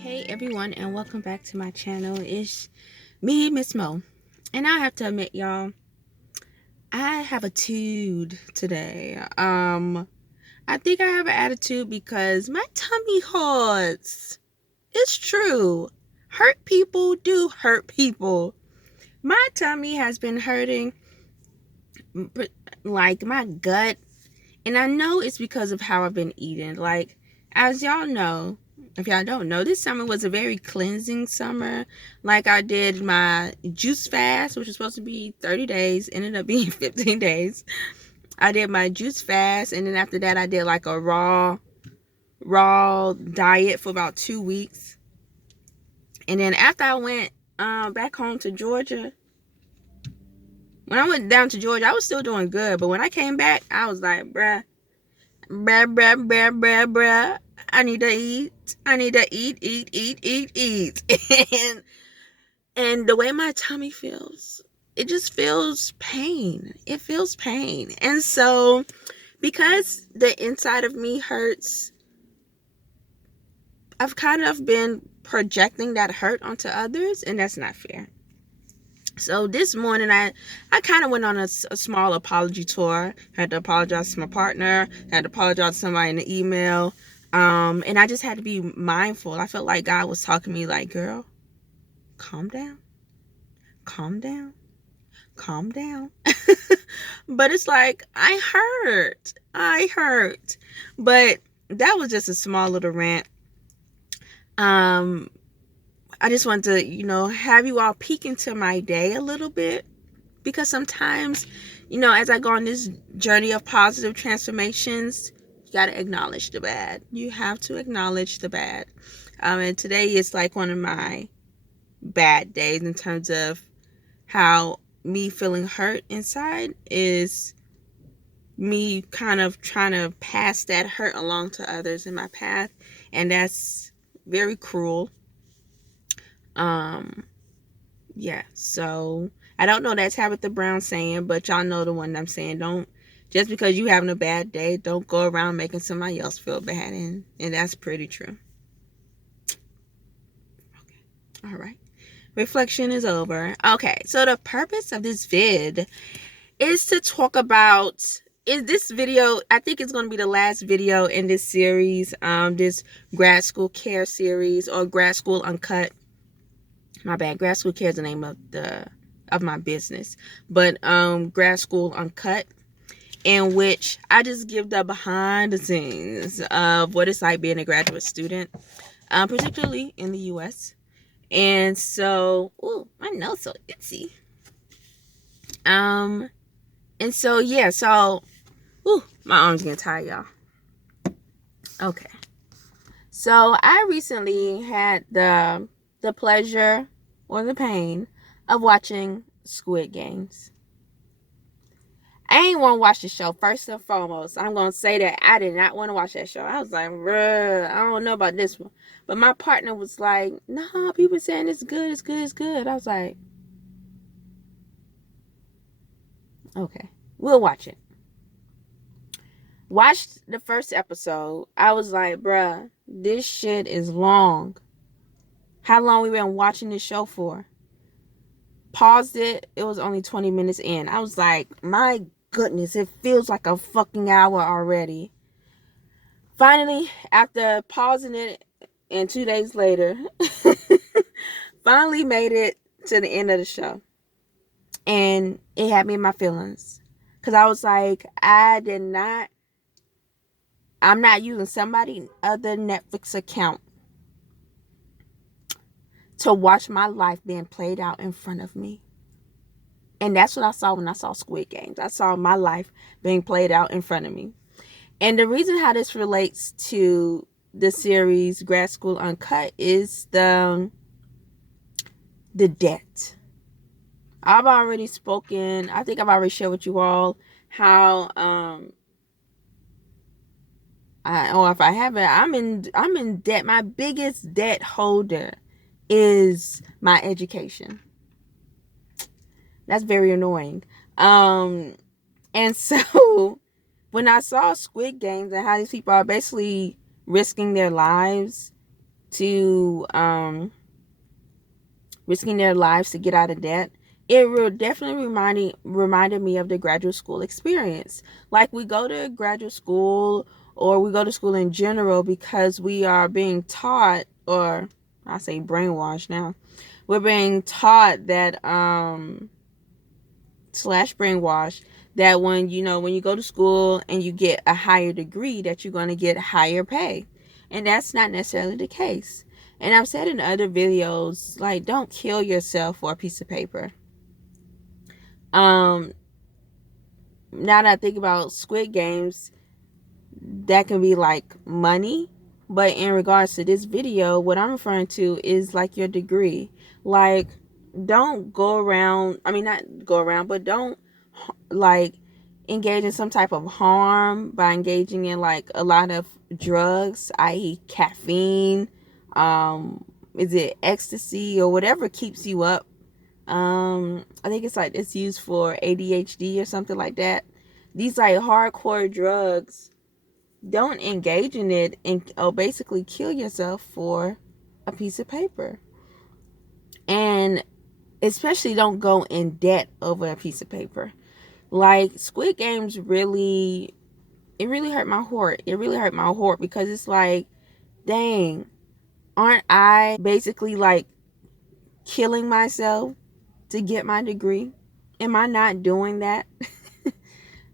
Hey everyone, and welcome back to my channel. It's me, Miss Mo, and I have to admit, y'all, I have a tude today. I think I have an attitude because my tummy hurts. It's true. Hurt people do hurt people. My tummy has been hurting, like my gut, and I know it's because of how I've been eating. Like, as y'all know, if y'all don't know, this summer was a very cleansing summer. Like, I did my juice fast, which was supposed to be 30 days, ended up being 15 days. I did my juice fast, and then after that, I did like a raw diet for about 2 weeks. And then after I went back home to Georgia, when I went down to Georgia, I was still doing good. But when I came back, I was like, bruh. I need to eat. I need to eat. and the way my tummy feels, it just feels pain. It feels pain. And so, because the inside of me hurts, I've kind of been projecting that hurt onto others, and that's not fair. So this morning, I kind of went on a small apology tour. I had to apologize to my partner. I had to apologize to somebody in the email. And I just had to be mindful. I felt like God was talking to me like, girl, calm down. Calm down. Calm down. But it's like, I hurt. But that was just a small little rant. I just want to, have you all peek into my day a little bit, because sometimes, as I go on this journey of positive transformations, you got to acknowledge the bad. You have to acknowledge the bad. And today is like one of my bad days in terms of how me feeling hurt inside is me kind of trying to pass that hurt along to others in my path. And that's very cruel. Yeah, so I don't know that Tabitha Brown saying, but y'all know the one I'm saying. Don't, just because you having a bad day, don't go around making somebody else feel bad, and that's pretty true. Okay, all right. Reflection is over. Okay, so the purpose of this vid is to talk about, in this video, I think it's going to be the last video in this series, this grad school care series, or grad school uncut. My bad, grad school care is the name of my business, but grad school uncut, in which I just give the behind the scenes of what it's like being a graduate student, particularly in the US. And so, ooh, my nose so itchy. And so, yeah, so, ooh, my arm's getting tired, y'all. Okay. So I recently had the pleasure or the pain of watching Squid Games. I ain't want to watch the show, first and foremost. I'm going to say that I did not want to watch that show. I was like, bruh, I don't know about this one. But my partner was like, nah, people saying it's good, it's good, it's good. I was like, okay, we'll watch it. Watched the first episode. I was like, bruh, this shit is long. How long we been watching this show for? Paused it. It was only 20 minutes in. I was like, my goodness, it feels like a fucking hour already. Finally, after pausing it, and 2 days later, finally made it to the end of the show. And it had me in my feelings. Because I was like, I'm not using somebody other Netflix account to watch my life being played out in front of me. And that's what I saw when I saw Squid Games. I saw my life being played out in front of me. And the reason how this relates to the series Grad School Uncut is the debt. I've already spoken. I think I've already shared with you all how if I haven't, I'm in debt. My biggest debt holder is my education. That's very annoying. And so when I saw Squid Games and how these people are basically risking their lives to risking their lives to get out of debt, it definitely reminded me of the graduate school experience. Like, we go to graduate school, or we go to school in general, because we are being taught, or I say brainwashed now. We're being taught that slash brainwashed that when you go to school and you get a higher degree, that you're going to get higher pay, and that's not necessarily the case. And I've said in other videos, like, don't kill yourself for a piece of paper. Now that I think about Squid Games, that can be like money, but in regards to this video, what I'm referring to is like your degree. Like, don't go around, I mean, not go around, but don't like engage in some type of harm by engaging in like a lot of drugs, i.e. caffeine, is it ecstasy or whatever keeps you up. I think it's like it's used for ADHD or something like that. These like hardcore drugs, don't engage in it and basically kill yourself for a piece of paper. And especially don't go in debt over a piece of paper. Like, Squid Games really, it really hurt my heart. It really hurt my heart, because it's like, dang, aren't I basically like killing myself to get my degree? Am I not doing that?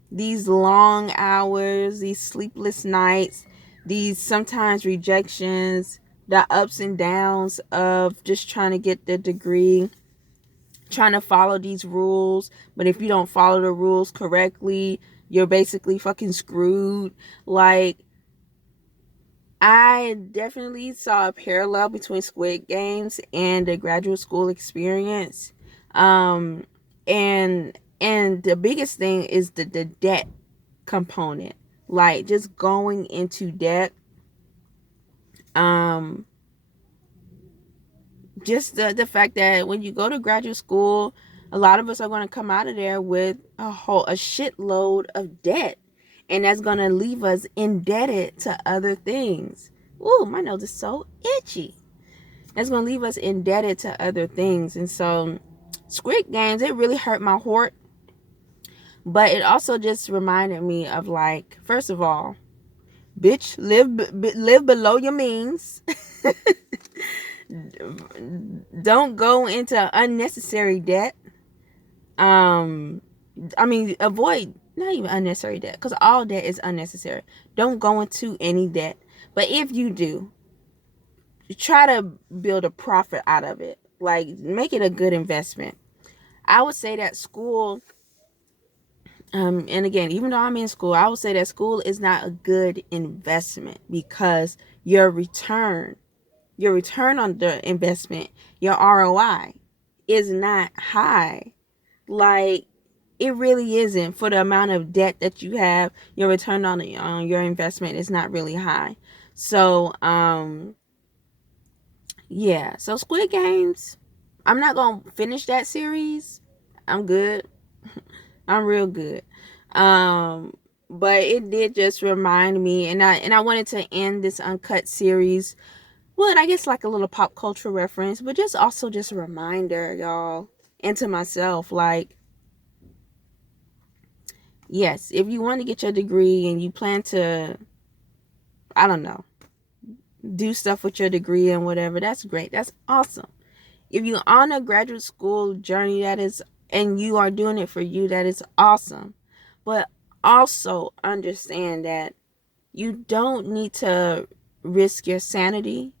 These long hours, these sleepless nights, these sometimes rejections, the ups and downs of just trying to get the degree, trying to follow these rules, but if you don't follow the rules correctly, you're basically fucking screwed. Like, I definitely saw a parallel between Squid Games and the graduate school experience. And the biggest thing is the debt component. Like, just going into debt. Just the fact that when you go to graduate school, a lot of us are going to come out of there with a shitload of debt, and that's going to leave us indebted to other things. Ooh, my nose is so itchy. That's going to leave us indebted to other things. And so Squid Games, it really hurt my heart, but it also just reminded me of, like, first of all, bitch, live below your means. Don't go into unnecessary debt. Avoid not even unnecessary debt, because all debt is unnecessary. Don't go into any debt, but if you do, try to build a profit out of it. Like, make it a good investment. I would say that school, and again, even though I'm in school, I would say that school is not a good investment, because your return on the investment, your ROI, is not high. Like, it really isn't. For the amount of debt that you have, your return on your investment is not really high. So, yeah. So Squid Games, I'm not gonna finish that series. I'm good. I'm real good. But it did just remind me, and I wanted to end this Uncut series. Well, I guess like a little pop culture reference, but just also just a reminder, y'all, and to myself, like, yes, if you want to get your degree and you plan to, I don't know, do stuff with your degree and whatever, that's great. That's awesome. If you're on a graduate school journey, that is, and you are doing it for you, that is awesome. But also understand that you don't need to risk your sanity,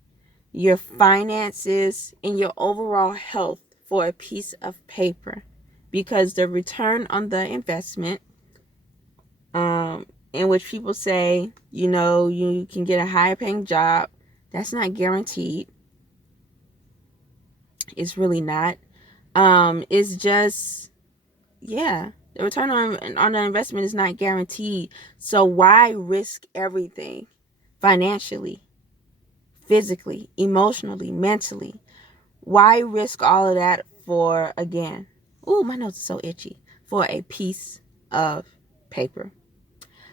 your finances, and your overall health for a piece of paper, because the return on the investment, in which people say, you can get a higher paying job, that's not guaranteed. It's really not. It's just, yeah, the return on the investment is not guaranteed. So why risk everything financially, physically, emotionally, mentally? Why risk all of that for, again, ooh, my nose is so itchy, for a piece of paper?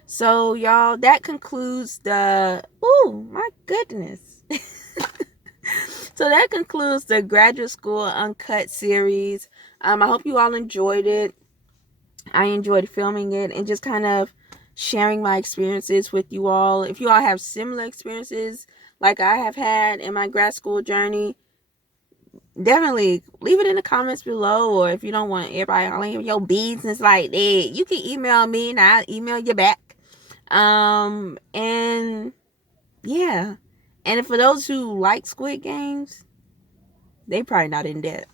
So, y'all, that concludes the, ooh, my goodness. So that concludes the graduate school Uncut series. I hope you all enjoyed it. I enjoyed filming it and just kind of sharing my experiences with you all. If you all have similar experiences like I have had in my grad school journey, definitely leave it in the comments below. Or if you don't want everybody all in your business like that, you can email me and I'll email you back. And yeah. And for those who like Squid Games, they probably not in debt.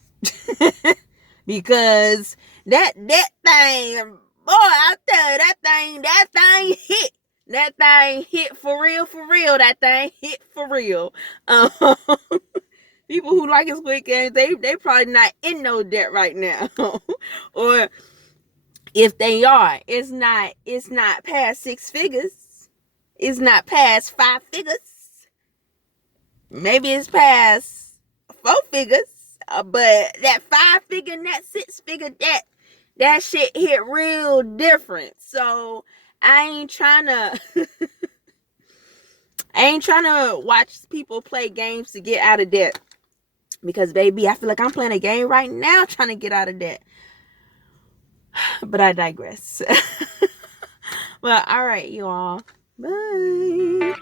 Because that thing, boy, I tell you, that thing hit. That thing hit for real, for real. That thing hit for real. Um, People who like Squid Game, they probably not in no debt right now. Or if they are, it's not past 6 figures. It's not past 5 figures. Maybe it's past 4 figures. But that 5 figure and that 6 figure, that shit hit real different. So I ain't trying to watch people play games to get out of debt. Because baby, I feel like I'm playing a game right now trying to get out of debt. But I digress. Well, all right, you all. Bye.